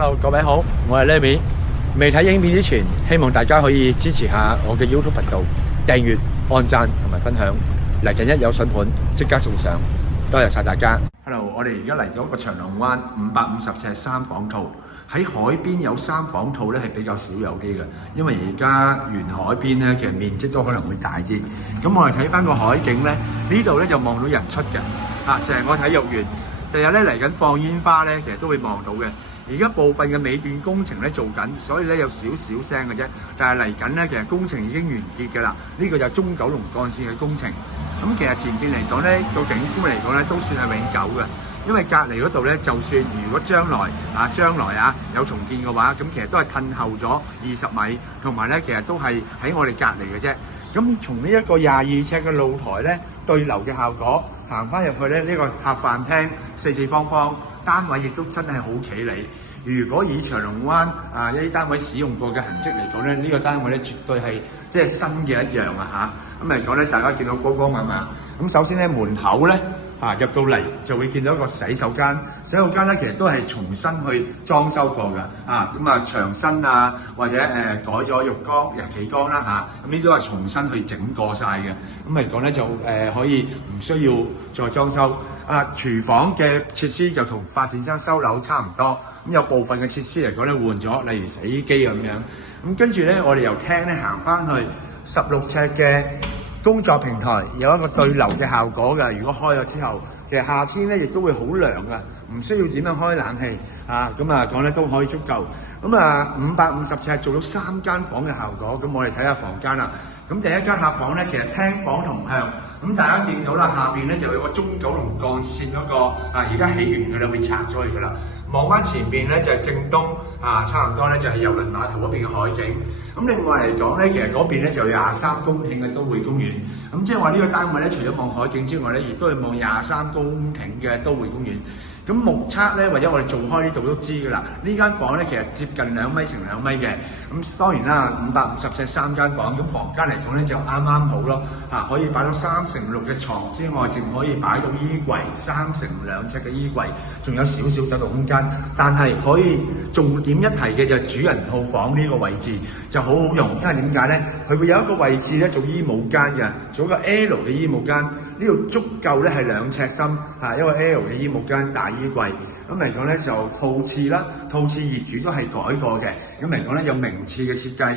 Hello， 各位好，我係 Lemmy。未睇影片之前，希望大家可以支持下我嘅 YouTube 頻道，訂閱、按讚同埋分享。嚟緊一有筍盤，即刻送上，多謝晒大家。Hello， 我哋而家嚟咗個長龍灣550尺3房套。喺海邊有3房套咧係比較少有啲嘅，因為而家沿海邊咧其實面積都可能會大啲。咁我哋睇翻個海景咧，呢度咧就望到日出嘅，成個體育園。日日咧嚟緊放煙花咧，其實都會望到嘅。而家部分嘅尾段工程咧做緊，所以咧有少少聲嘅啫。但係嚟緊咧，其實工程已經完結㗎啦。呢個就係中九龍幹線嘅工程。咁其實前邊嚟講咧，個景觀嚟講咧都算係永久嘅。因為隔離嗰度咧，就算如果將來有重建嘅話，咁其實都係褪後咗20米，同埋咧其實都係喺我哋隔離嘅啫。咁從呢一個22尺嘅露台咧，對流嘅效果，行翻入去咧呢個客飯廳四四方方，單位亦都真係好企理。如果以長龍灣一啲單位使用過嘅痕跡嚟講咧，呢個單位咧絕對係即係新嘅一樣啊嚇！咁嚟講咧，大家見到光光猛猛。咁首先咧門口咧入到嚟就會見到一個洗手間，洗手間咧其實都係重新去裝修過㗎牆身或者改咗浴缸、企缸啦咁呢都係重新去整過晒嘅。咁嚟講咧就可以唔需要再裝修。廚房嘅設施就同發展商收樓差唔多，咁有部分嘅設施嚟講咧換咗，例如洗衣機咁樣。咁跟住咧，我哋由廳咧行翻去16尺嘅工作平台，有一個對流嘅效果㗎。如果開咗之後，其實夏天咧亦都會好涼㗎，唔需要點樣開冷氣講咧都可以足夠。550尺做到3間房嘅效果，咁我哋睇下房間啦。咁第一間客房咧，其實廳房同向，咁大家見到啦，下邊咧就有個中九龍幹線嗰個而家起完㗎啦，會拆咗去㗎啦。望翻前邊咧就係正東差唔多咧就係郵輪碼頭嗰邊嘅海景。咁另外嚟講咧，其實嗰邊咧就有23公頃嘅都會公園。咁即係話呢個單位咧，除咗望海景之外咧，亦都係望23公頃嘅都會公園。咁目測咧，或者我哋做開呢度都知㗎啦。呢間房咧其實接近2米乘2米嘅。咁當然啦，550尺3間房，咁房間嚟講咧就啱啱好咯。可以擺到3乘6嘅床之外，仲可以擺到衣櫃3乘2尺嘅衣櫃，仲有少少走動空間。但係可以重點一提嘅就係主人套房呢個位置就好好用，因為點解咧？佢會有一個位置咧做衣帽間嘅，做一個 L 嘅衣帽間。呢度足夠咧係2尺深，一個 L 嘅衣帽間大衣櫃。咁嚟講咧就套廁啦，套廁業主都係改過嘅。咁嚟講咧有名廁嘅設計，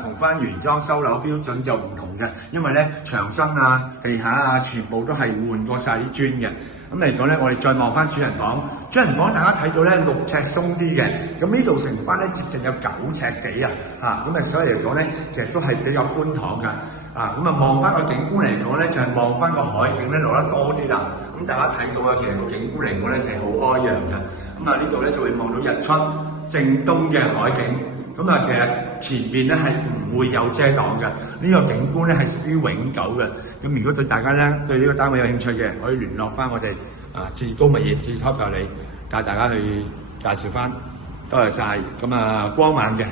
同翻原裝收樓標準就唔同嘅，因為咧牆身地下全部都係換過晒啲磚嘅。咁嚟講咧，我哋再望翻主人房，主人房大家睇到咧6尺鬆啲嘅，咁呢度乘翻咧接近有9尺幾所以嚟講咧其實都係比較寬敞㗎。望翻個景觀嚟講咧，就係望翻個海景咧落得多啲啦。咁大家睇到其實個景觀嚟講咧係好開揚嘅。呢度咧就會望到日出正東嘅海景。其實前邊咧係唔會有遮擋嘅。呢個景觀咧係屬於永久嘅。咁如果對大家咧對呢個單位有興趣嘅，可以聯絡翻我哋志高物業志 Top 教你帶大家去介紹翻。多謝晒。光猛嘅